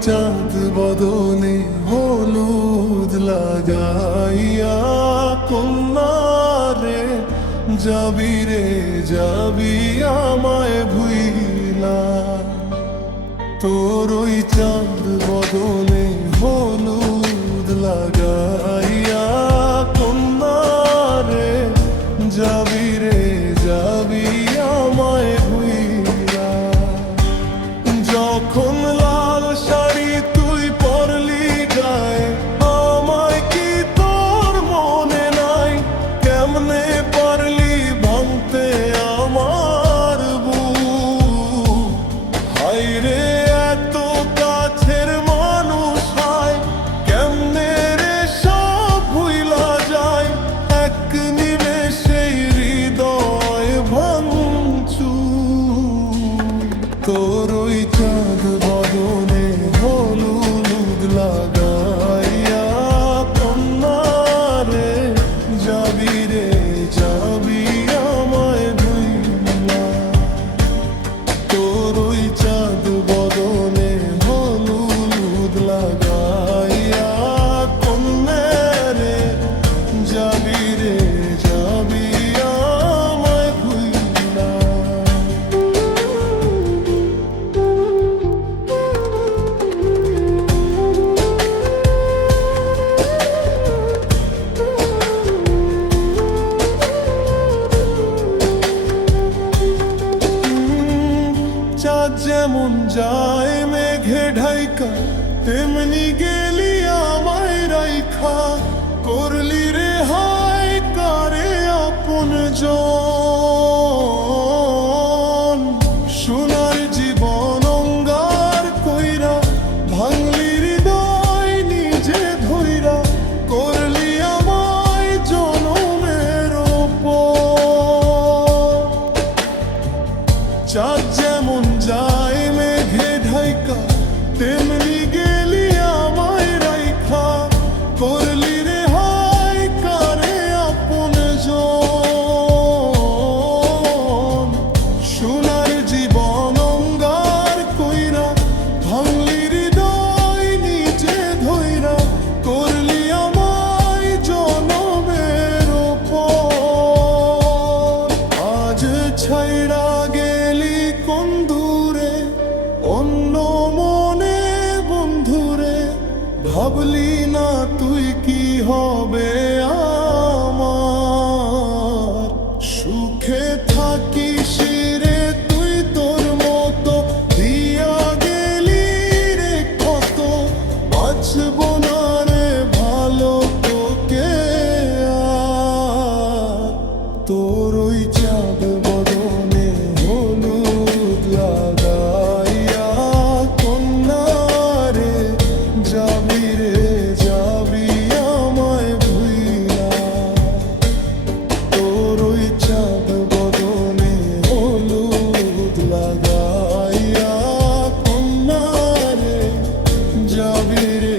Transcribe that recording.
চাঁদ বদনে হলুদ লাগাইয়া কন্যারে যাবি রে যাবি আমায় ভুইলা। তোর ওই চাঁদ বদনে হলুদ লাগাইয়া কন্যারে যাবি রে যাবি আমায় ভুইলা। যখন লাল শাড়ি তুই পরলি গায়ে আমায় কি তোর মনে নাই? কেমনে পারলি ভাঙতে আমার বুক? হায়রে এত কাছের মানুষ হায় কেমনে রে সব ভুইলা যায়? এক নিমেষে হৃদয় ভাঙচু। তোর ওই চাঁদ বদনে হলুদ লাগাইয়া কন্যারে যাবি রে যাবি আমায় ভুইলা। তোর ওই চাঁদ বদনে হলুদ লাগাইয়া কন্যারে যাবি রে যাবি আমায় ভুইলা। চাঁদ যেমন যায় মেঘে ঢাইকা তেমনি গেলি আমায় রাইখা। করলি রে হায় কারে আপন জন। সোনার জীবন অঙ্গার কইরা ভাঙলি হৃদয় নিজে ধইরা। করলি আমায় জনমের উপর। চাঁদ যেমন যায় মেঘে ঢাইকা তেমনি গেলি আমায় রাইখা। করলি রে হায় কারে আপন জন। সোনার জীবন অঙ্গার কইরা ভাঙলি হৃদয় নিজে ধইরা। করলি আমায় জনমের উপর। আজ ছাইড়া গেলি কোন দূরে অন্য মনে বন্ধুরে। ভাবলি না তুই কি হবে আমার? সুখে থাকিস রে তুই তোর মতো দিয়া গেলি রে কত। বাঁচব না রে ভালো তোকে আর। তোর ওই চাঁদ বদনে হলুদ লাগাইয়া কন্যারে যাবি রে যাবি আমায় ভুইলা। তোর ওই চাঁদ বদনে হলুদ লাগাইয়া কন্যারে যাবি রে